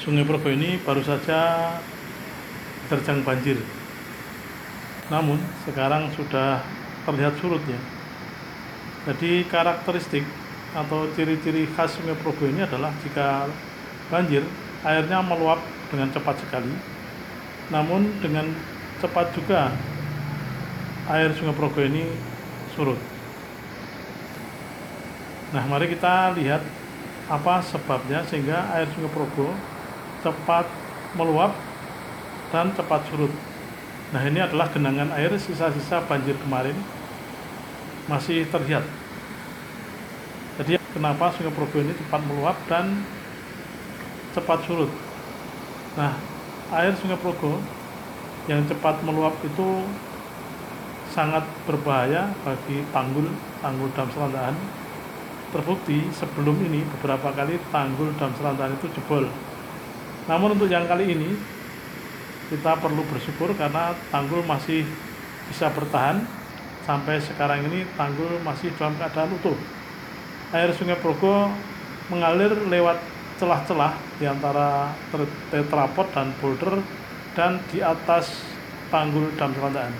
Sungai Progo ini baru saja terjang banjir. Namun sekarang sudah terlihat surut ya. Jadi karakteristik atau ciri-ciri khas Sungai Progo ini adalah jika banjir, airnya meluap dengan cepat sekali. Namun dengan cepat juga air Sungai Progo ini surut. Nah, mari kita lihat apa sebabnya sehingga air Sungai Progo cepat meluap dan cepat surut. Nah, ini adalah genangan air sisa-sisa banjir kemarin masih terlihat. Jadi kenapa Sungai Progo ini cepat meluap dan cepat surut? Nah, air Sungai Progo yang cepat meluap itu sangat berbahaya bagi tanggul dam Serandaan. Terbukti sebelum ini beberapa kali tanggul dam Serandaan itu jebol. Namun untuk yang kali ini kita perlu bersyukur karena tanggul masih bisa bertahan. Sampai sekarang ini tanggul masih dalam keadaan utuh. Air Sungai Progo mengalir lewat celah-celah di antara tetrapod dan boulder dan di atas tanggul dam Serandaan.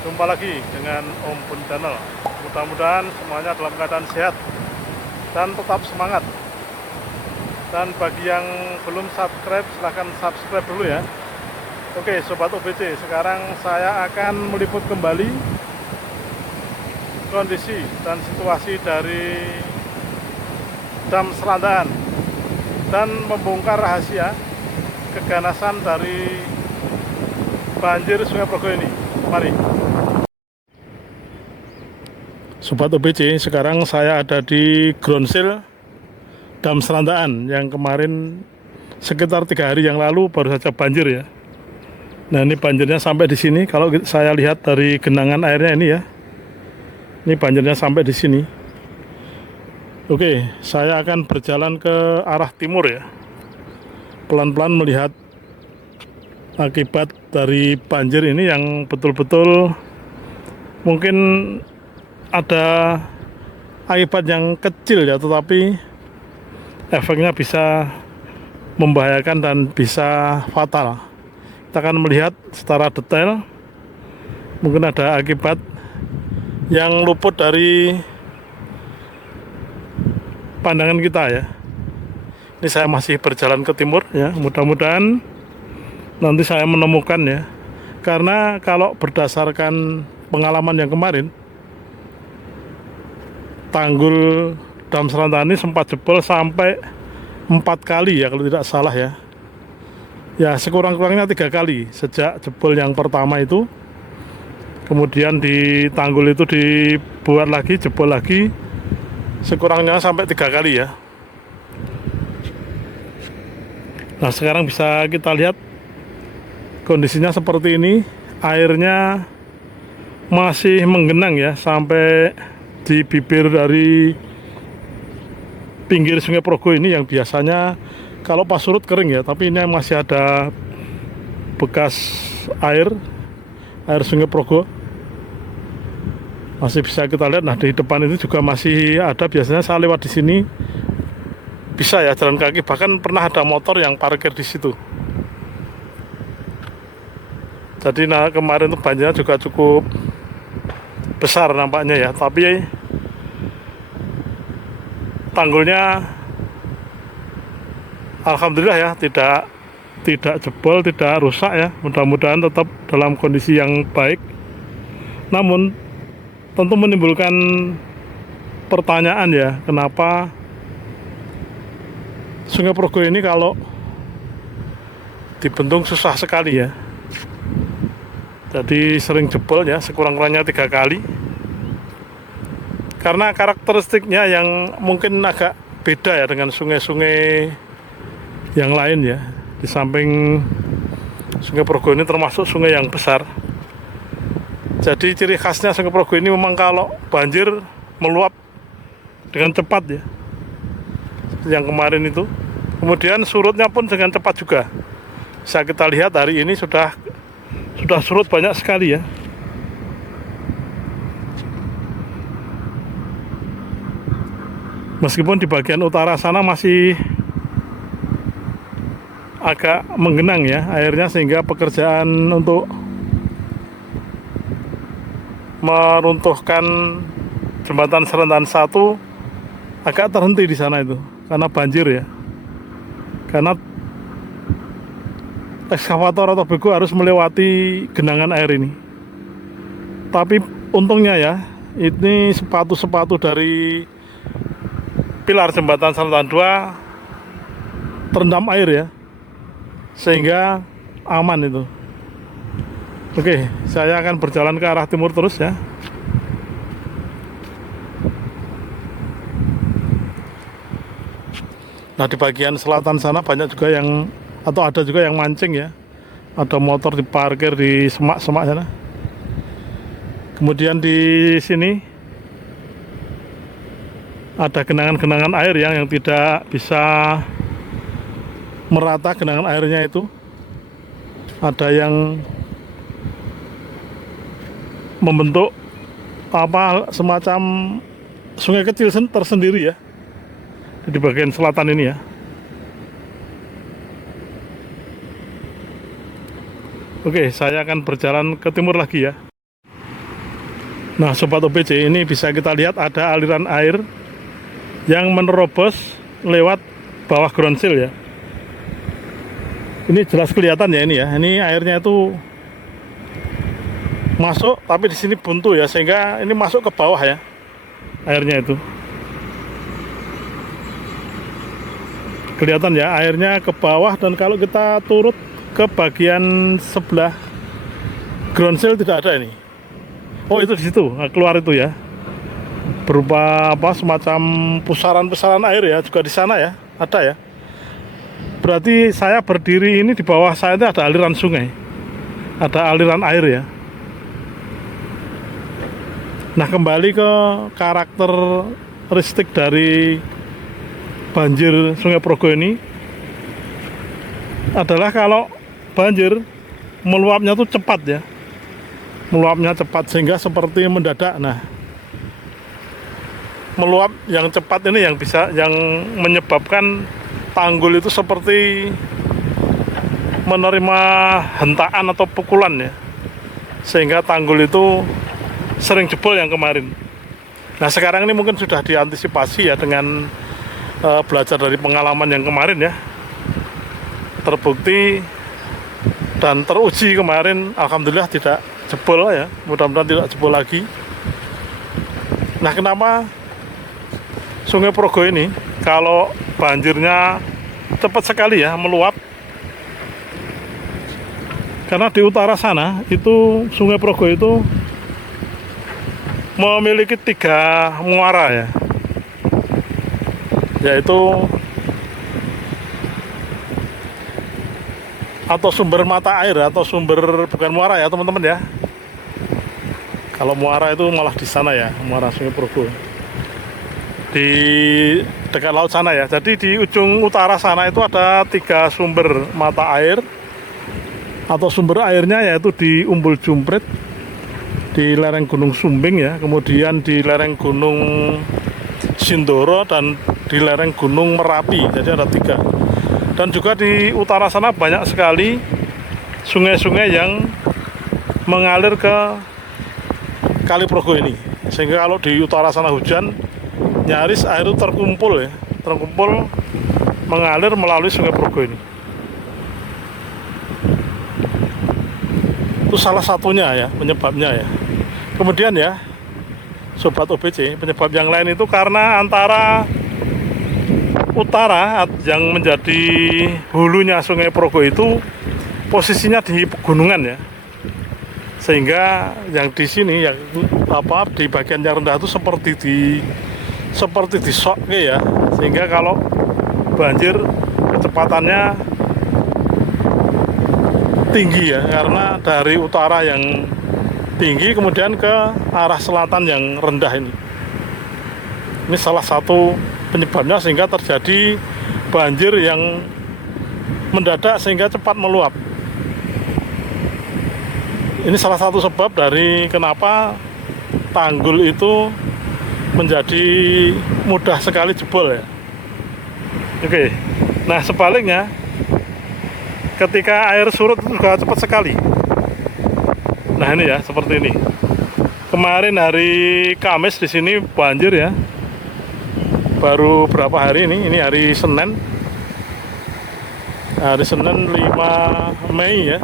Jumpa lagi dengan Om Pun Channel. Mudah-mudahan semuanya dalam keadaan sehat dan tetap semangat. Dan bagi yang belum subscribe, silahkan subscribe dulu ya. Oke Sobat OBC, sekarang saya akan meliput kembali kondisi dan situasi dari dam Serandaan dan membongkar rahasia keganasan dari banjir Sungai Progo ini. Mari. Sobat OBC, sekarang saya ada di ground seal dam Serandaan yang kemarin sekitar 3 hari yang lalu baru saja banjir ya. Nah, ini banjirnya sampai di sini. Kalau saya lihat dari genangan airnya ini ya, ini banjirnya sampai di sini. Oke, saya akan berjalan ke arah timur ya, pelan-pelan melihat akibat dari banjir ini yang betul-betul mungkin ada akibat yang kecil ya, tetapi efeknya bisa membahayakan dan bisa fatal. Kita akan melihat secara detail, mungkin ada akibat yang luput dari pandangan kita ya. Ini saya masih berjalan ke timur ya, mudah-mudahan nanti saya menemukan ya. Karena kalau berdasarkan pengalaman yang kemarin, tanggul dam Serandaan ini sempat jebol sampai 4 kali ya kalau tidak salah ya. Ya sekurang-kurangnya 3 kali sejak jebol yang pertama itu. Kemudian di tanggul itu dibuat lagi, jebol lagi, sekurangnya sampai 3 kali ya. Nah sekarang bisa kita lihat kondisinya seperti ini. Airnya masih menggenang ya sampai di bibir dari pinggir Sungai Progo ini, yang biasanya kalau pas surut kering ya, tapi ini masih ada bekas air Sungai Progo masih bisa kita lihat. Nah di depan itu juga masih ada, biasanya saya lewat di sini bisa ya jalan kaki, bahkan pernah ada motor yang parkir di situ. Jadi nah kemarin itu banjirnya juga cukup besar nampaknya ya, tapi tanggulnya alhamdulillah ya tidak jebol, tidak rusak ya. Mudah-mudahan tetap dalam kondisi yang baik. Namun tentu menimbulkan pertanyaan ya, kenapa Sungai Progo ini kalau dibendung susah sekali ya. Jadi sering jebol ya, sekurang-kurangnya 3 kali. Karena karakteristiknya yang mungkin agak beda ya dengan sungai-sungai yang lain ya. Di samping Sungai Progo ini termasuk sungai yang besar. Jadi ciri khasnya Sungai Progo ini memang kalau banjir meluap dengan cepat ya, seperti yang kemarin itu. Kemudian surutnya pun dengan cepat juga. Bisa kita lihat hari ini sudah surut banyak sekali ya. Meskipun di bagian utara sana masih agak menggenang ya airnya, sehingga pekerjaan untuk meruntuhkan jembatan Serendaan 1 agak terhenti di sana itu karena banjir ya. Karena ekskavator atau bego harus melewati genangan air ini. Tapi untungnya ya, ini sepatu-sepatu dari pilar jembatan Serendaan 2 terendam air ya, sehingga aman itu. Oke, saya akan berjalan ke arah timur terus ya. Nah, di bagian selatan sana banyak juga yang, atau ada juga yang mancing ya. Ada motor diparkir di semak-semak sana. Kemudian di sini ada genangan-genangan air yang tidak bisa merata genangan airnya itu. Ada yang membentuk semacam sungai kecil tersendiri ya di bagian selatan ini ya. Oke, saya akan berjalan ke timur lagi ya. Nah, Sobat OPC, ini bisa kita lihat ada aliran air yang menerobos lewat bawah ground seal ya. Ini jelas kelihatan ya ini ya. Ini airnya itu masuk, tapi di sini buntu ya, sehingga ini masuk ke bawah ya airnya itu. Kelihatan ya airnya ke bawah, dan kalau kita turut ke bagian sebelah ground seal tidak ada ini. Oh, itu di situ keluar itu ya, berupa semacam pusaran-pusaran air ya, juga di sana ya ada ya. Berarti saya berdiri ini, di bawah saya itu ada aliran sungai, ada aliran air ya. Nah, kembali ke karakteristik dari banjir Sungai Progo ini adalah kalau banjir meluapnya tuh cepat ya, meluapnya cepat sehingga seperti mendadak. Nah, meluap yang cepat ini yang menyebabkan tanggul itu seperti menerima hentaan atau pukulan ya, sehingga tanggul itu sering jebol yang kemarin. Nah, sekarang ini mungkin sudah diantisipasi ya dengan belajar dari pengalaman yang kemarin ya. Terbukti dan teruji kemarin, alhamdulillah tidak jebol ya, mudah-mudahan tidak jebol lagi. Nah, kenapa Sungai Progo ini kalau banjirnya cepat sekali ya meluap? Karena di utara sana itu Sungai Progo itu memiliki 3 muara ya, yaitu atau sumber mata air, atau sumber, bukan muara ya teman-teman ya. Kalau muara itu malah di sana ya, muara Sungai Progo di dekat laut sana ya. Jadi di ujung utara sana itu ada 3 sumber mata air atau sumber airnya, yaitu di Umbul Jumprit, di lereng Gunung Sumbing ya, kemudian di lereng Gunung Sindoro, dan di lereng Gunung Merapi. Jadi ada 3. Dan juga di utara sana banyak sekali sungai-sungai yang mengalir ke Kali Progo ini, sehingga kalau di utara sana hujan, nyaris air itu terkumpul ya, terkumpul mengalir melalui Sungai Progo ini. Itu salah satunya ya, penyebabnya ya. Kemudian ya, Sobat OBC, penyebab yang lain itu karena antara utara yang menjadi hulunya Sungai Progo itu posisinya di pegunungan ya, sehingga yang di sini yang di bagian yang rendah itu seperti disokke ya, sehingga kalau banjir kecepatannya tinggi ya, karena dari utara yang tinggi kemudian ke arah selatan yang rendah ini. Ini salah satu penyebabnya sehingga terjadi banjir yang mendadak sehingga cepat meluap. Ini salah satu sebab dari kenapa tanggul itu menjadi mudah sekali jebol ya. Oke. Nah, sebaliknya ketika air surut itu juga cepat sekali. Nah, ini ya, seperti ini. Kemarin hari Kamis di sini banjir ya. Baru berapa hari ini hari Senin. Hari Senin 5 Mei ya.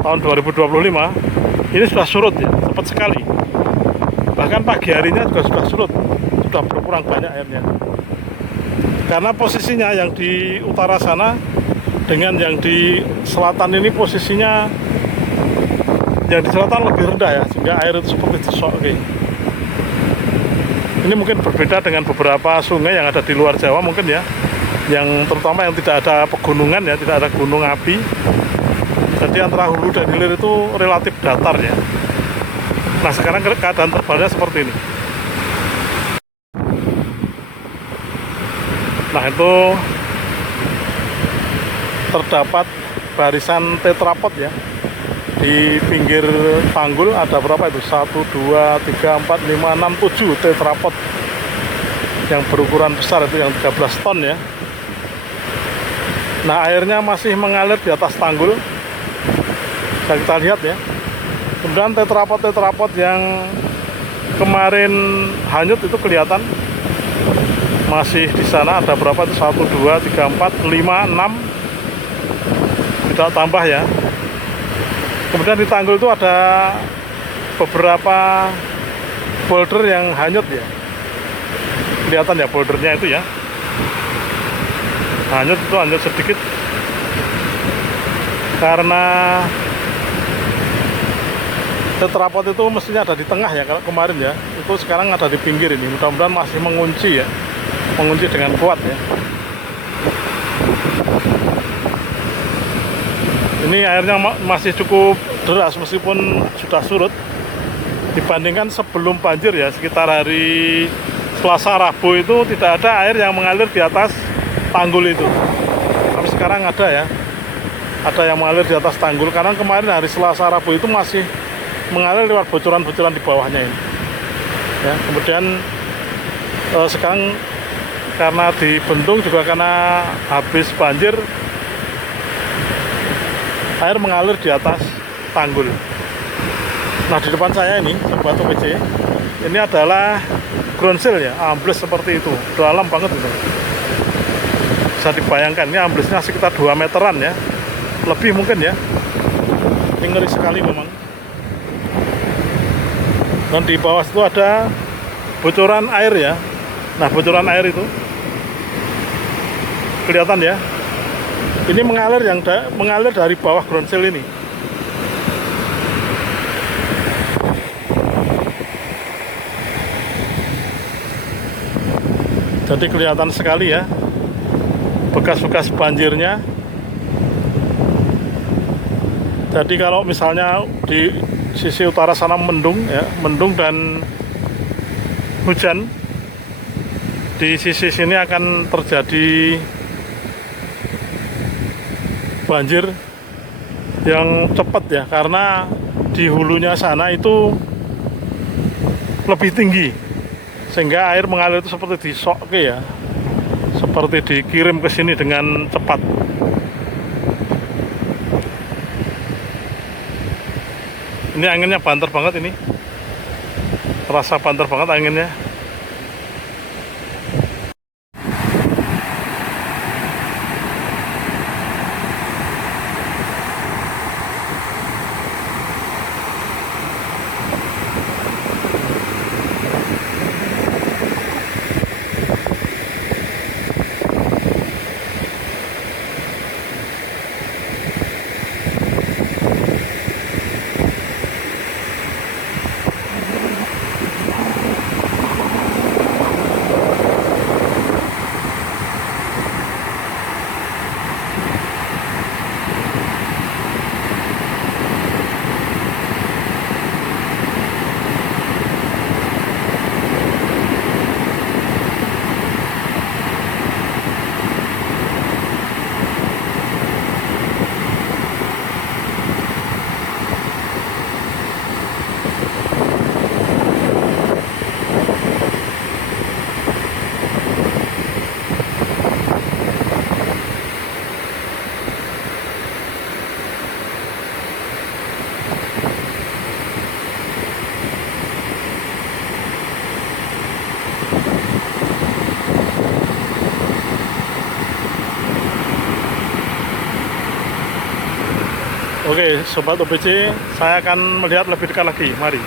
Tahun 2025 ini sudah surut ya, cepat sekali. Bahkan pagi harinya juga sudah surut, sudah berkurang banyak airnya. Karena posisinya yang di utara sana dengan yang di selatan ini posisinya yang di selatan lebih rendah ya, sehingga air itu seperti jesok. Oke. Ini mungkin berbeda dengan beberapa sungai yang ada di luar Jawa mungkin ya, yang terutama yang tidak ada pegunungan ya, tidak ada gunung api. Jadi antara hulu dan hilir itu relatif datar ya. Nah, sekarang keadaan terbalnya seperti ini. Nah, itu terdapat barisan tetrapod ya. Di pinggir tanggul ada berapa itu? 1, 2, 3, 4, 5, 6, 7 tetrapod yang berukuran besar, itu yang 13 ton ya. Nah, airnya masih mengalir di atas tanggul. Nah, kita lihat ya. Kemudian tetrapod yang kemarin hanyut itu kelihatan masih di sana. Ada berapa itu? 1, 2, 3, 4, 5, 6. Tidak tambah ya. Kemudian di tanggul itu ada beberapa boulder yang hanyut ya. Kelihatan ya bouldernya itu ya. Hanyut sedikit. Karena tetrapod itu mestinya ada di tengah ya, kalau kemarin ya. Itu sekarang ada di pinggir ini. Mudah-mudahan masih mengunci ya. Mengunci dengan kuat ya. Ini airnya masih cukup deras meskipun sudah surut. Dibandingkan sebelum banjir ya, sekitar hari Selasa Rabu itu tidak ada air yang mengalir di atas tanggul itu. Tapi sekarang ada ya. Ada yang mengalir di atas tanggul, karena kemarin hari Selasa Rabu itu masih mengalir lewat bocoran-bocoran di bawahnya ini ya. Kemudian sekarang karena dibendung juga karena habis banjir, air mengalir di atas tanggul. Nah, di depan saya ini Sobat OPC, ini adalah ground seal ya, ambles seperti itu, dalam banget itu. Bisa dibayangkan ini amblesnya sekitar 2 meteran ya, lebih mungkin ya. Ini ngeri sekali memang. Dan di bawah itu ada bocoran air ya. Nah, bocoran air itu kelihatan ya. Ini mengalir dari bawah ground seal ini. Jadi kelihatan sekali ya bekas-bekas banjirnya. Jadi kalau misalnya di sisi utara sana mendung ya, mendung dan hujan, di sisi sini akan terjadi banjir yang cepat ya, karena di hulunya sana itu lebih tinggi sehingga air mengalir itu seperti disokke ya, seperti dikirim ke sini dengan cepat. Ini anginnya banter banget ini. Terasa banter banget anginnya. Oke, Sobat OBC, saya akan melihat lebih dekat lagi. Mari.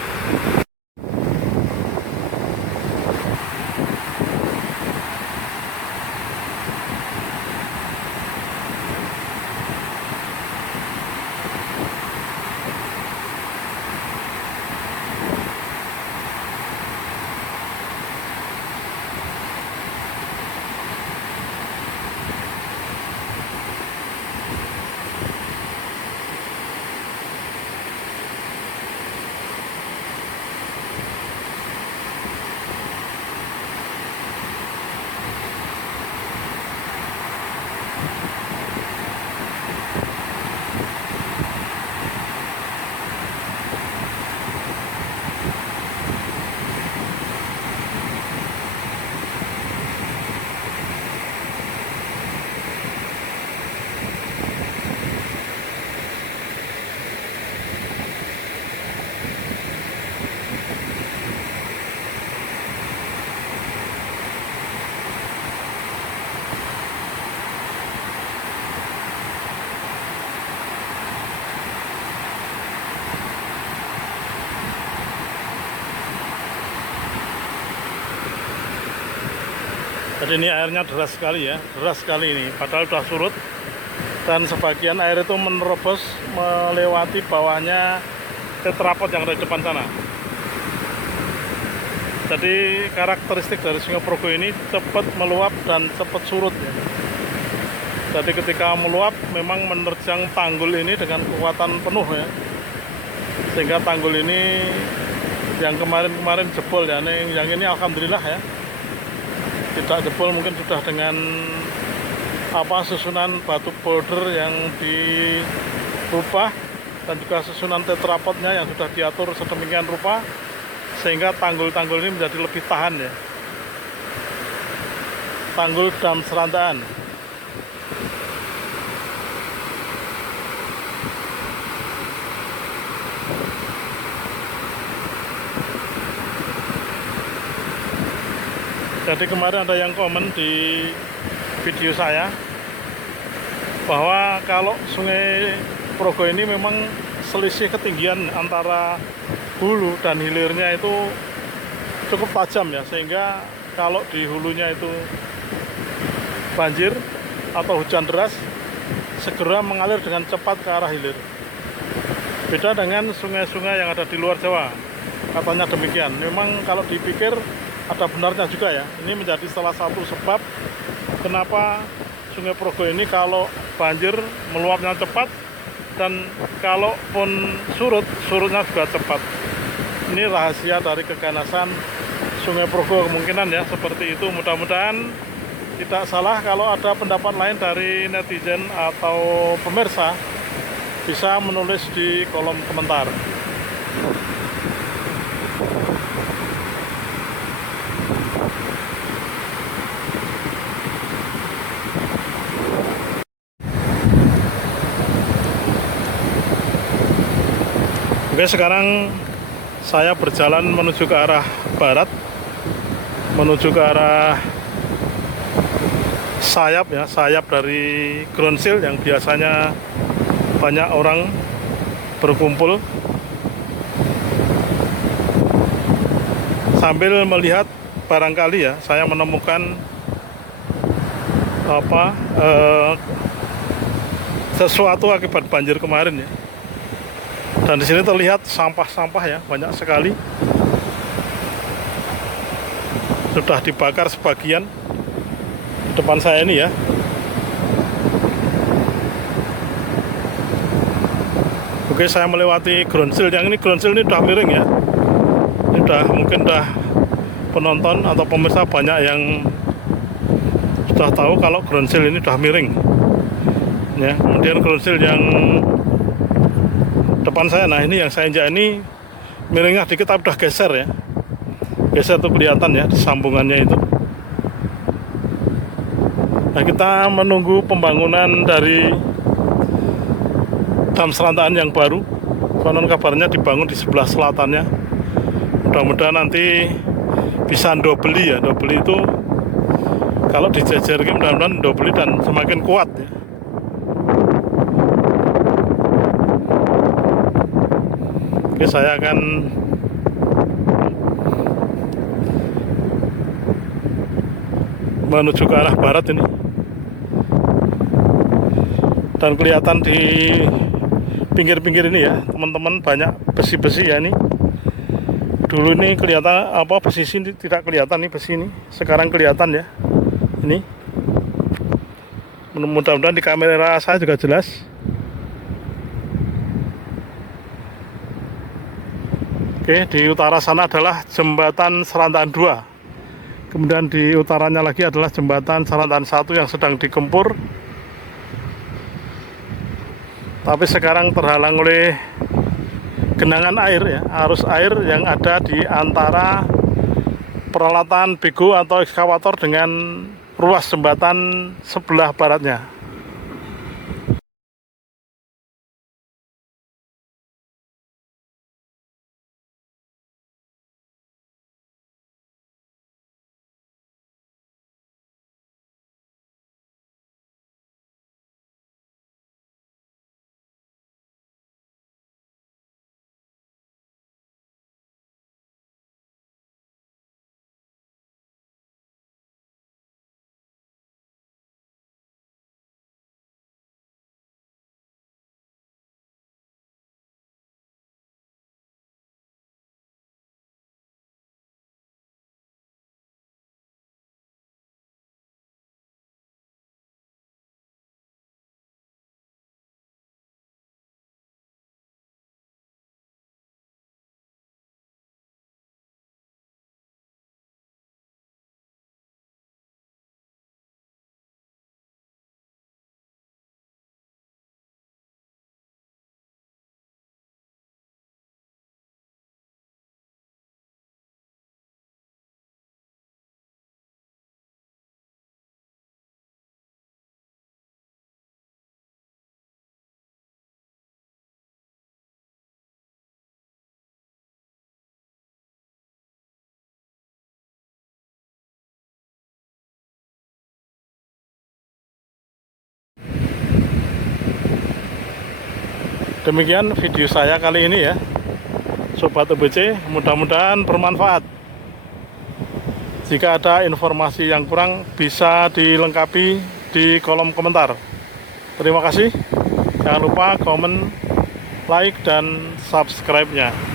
Jadi ini airnya deras sekali ya, deras sekali ini. Padahal sudah surut dan sebagian air itu menerobos melewati bawahnya tetrapod yang ada di depan sana. Jadi karakteristik dari Sungai Progo ini cepat meluap dan cepat surut ya. Jadi ketika meluap memang menerjang tanggul ini dengan kekuatan penuh ya. Sehingga tanggul ini yang kemarin-kemarin jebol ya, yang ini alhamdulillah ya. Tidak jebol, mungkin sudah dengan susunan batu boulder yang dirubah dan juga susunan tetrapodnya yang sudah diatur sedemikian rupa sehingga tanggul-tanggul ini menjadi lebih tahan ya. Tanggul dan serandaan. Jadi kemarin ada yang komen di video saya bahwa kalau Sungai Progo ini memang selisih ketinggian antara hulu dan hilirnya itu cukup tajam ya, sehingga kalau di hulunya itu banjir atau hujan deras segera mengalir dengan cepat ke arah hilir. Beda dengan sungai-sungai yang ada di luar Jawa, katanya demikian. Memang kalau dipikir ada benarnya juga ya. Ini menjadi salah satu sebab kenapa Sungai Progo ini kalau banjir meluapnya cepat dan kalaupun surutnya juga cepat. Ini rahasia dari keganasan Sungai Progo kemungkinan ya, seperti itu. Mudah-mudahan tidak salah kalau ada pendapat lain dari netizen atau pemirsa, bisa menulis di kolom komentar. Oke, sekarang saya berjalan menuju ke arah barat, menuju ke arah sayap ya, sayap dari ground seal yang biasanya banyak orang berkumpul, sambil melihat barangkali ya saya menemukan sesuatu akibat banjir kemarin ya. Dan di sini terlihat sampah-sampah ya, banyak sekali. Sudah dibakar sebagian di depan saya ini ya. Oke, saya melewati ground seal. Yang ini ground seal ini udah miring ya. Ini mungkin penonton atau pemirsa banyak yang sudah tahu kalau ground seal ini udah miring. Ya, kemudian ground seal yang depan saya, nah ini yang saya injak ini miringnya dikit tapi udah geser ya, geser tuh kelihatan ya di sambungannya itu. Nah, kita menunggu pembangunan dari dam serandaan yang baru. Konon kabarnya dibangun di sebelah selatannya. Mudah-mudahan nanti bisa dobeli ya. Dobeli itu kalau dijajarkan mudah-mudahan dobeli dan semakin kuat ya. Oke, saya akan menuju ke arah barat ini, dan kelihatan di pinggir-pinggir ini ya teman-teman, banyak besi-besi ya. Ini dulu ini kelihatan apa, besi ini tidak kelihatan nih, besi ini sekarang kelihatan ya. Ini mudah-mudahan di kamera saya juga jelas. Oke, di utara sana adalah jembatan Serantaan 2. Kemudian di utaranya lagi adalah jembatan Serantaan 1 yang sedang digempur, tapi sekarang terhalang oleh genangan air ya, arus air yang ada di antara peralatan bego atau ekskavator dengan ruas jembatan sebelah baratnya. Demikian video saya kali ini ya, Sobat OBC, mudah-mudahan bermanfaat. Jika ada informasi yang kurang bisa dilengkapi di kolom komentar. Terima kasih. Jangan lupa komen, like, dan subscribe-nya.